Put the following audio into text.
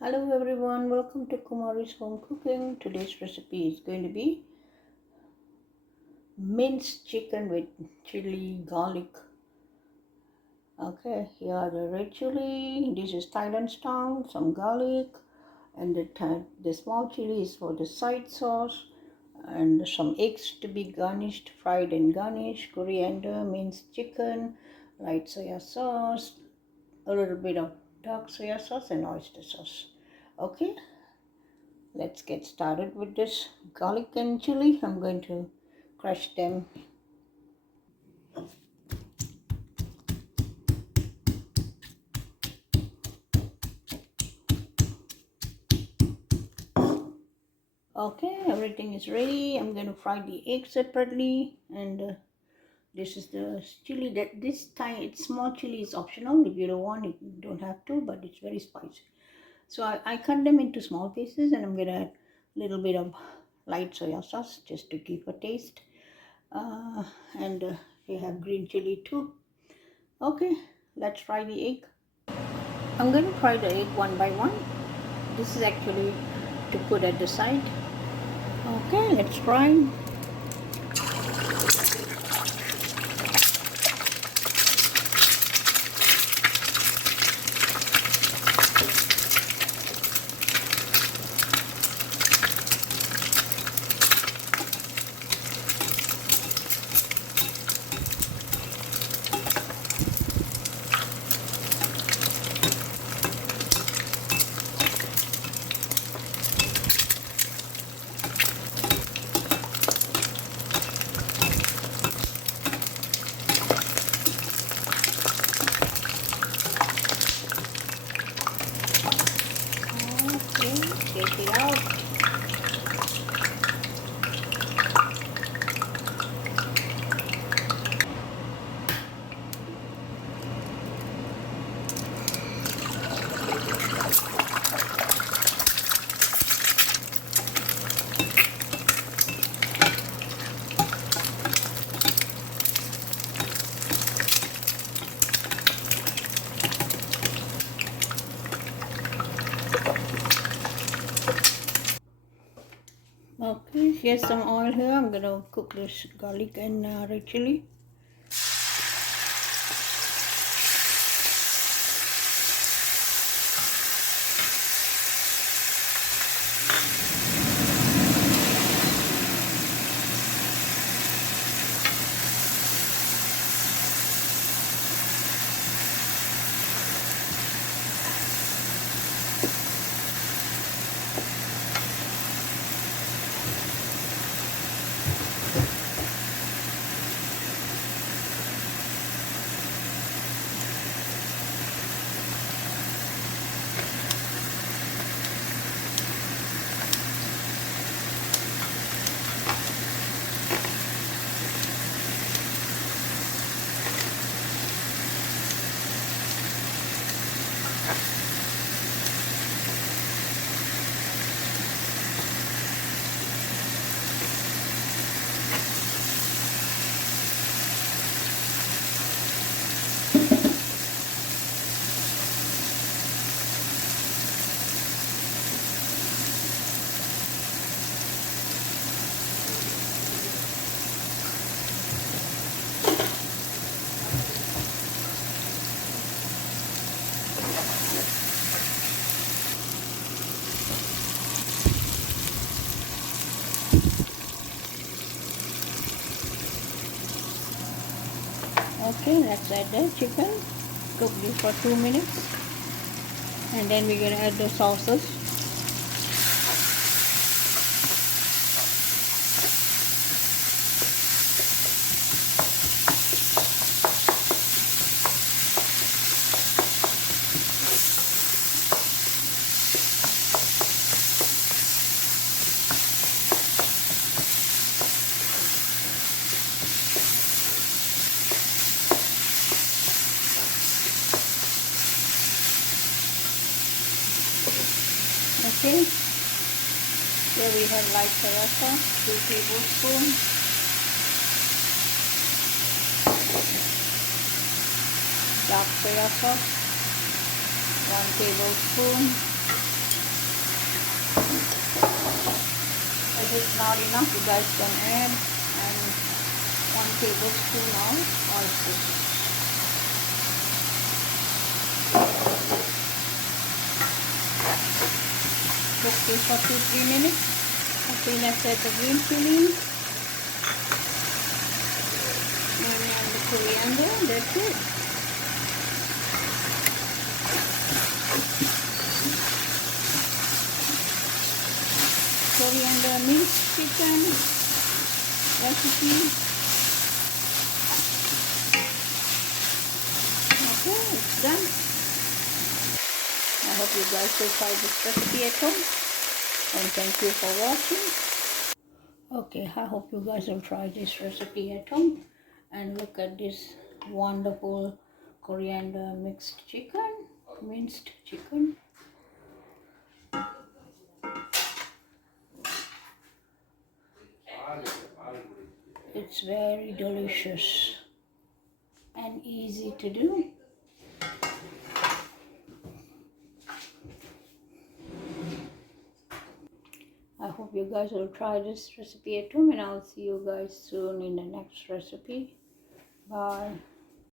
Hello everyone, welcome to Kumari's Home Cooking. Today's recipe is going to be minced chicken with chili, garlic. Okay, here are the red chili. This is Thailand style, some garlic, and the small chili is for the side sauce, and some eggs to be garnished, fried and garnished, coriander, minced chicken, light soya sauce, a little bit of dark soya sauce, and oyster sauce. Okay, let's get started with this garlic and chili. I'm going to crush them. Okay, everything is ready. I'm going to fry the egg separately, and this is the chili. That this time it's small chili is optional. If you don't want it, you don't have to, but it's very spicy. So I cut them into small pieces, and I'm going to add a little bit of light soya sauce just to give a taste. And we have green chili too. Okay, let's fry the egg. I'm going to fry the egg one by one. This is actually to put at the side. Okay, let's fry. Okay, take it out. Okay, here's some oil here. I'm gonna cook this garlic and red chili. Okay, let's add the chicken. Cook this for 2 minutes, and then we're gonna add the sauces. Okay, here we have light soya sauce, 2 tablespoons, dark soya sauce, 1 tablespoon, if it's not enough, you guys can add and 1 tablespoon of oysters. Cook this for 2-3 minutes. Okay, let's add the green chili. Maybe and the coriander. That's it. Coriander minced chicken recipe. Okay, it's done. I hope you guys will try this recipe at home, and thank you for watching. Okay, I hope you guys will try this recipe at home, and look at this wonderful coriander minced chicken. It's very delicious and easy to do. I hope you guys will try this recipe at home, and I'll see you guys soon in the next recipe. Bye.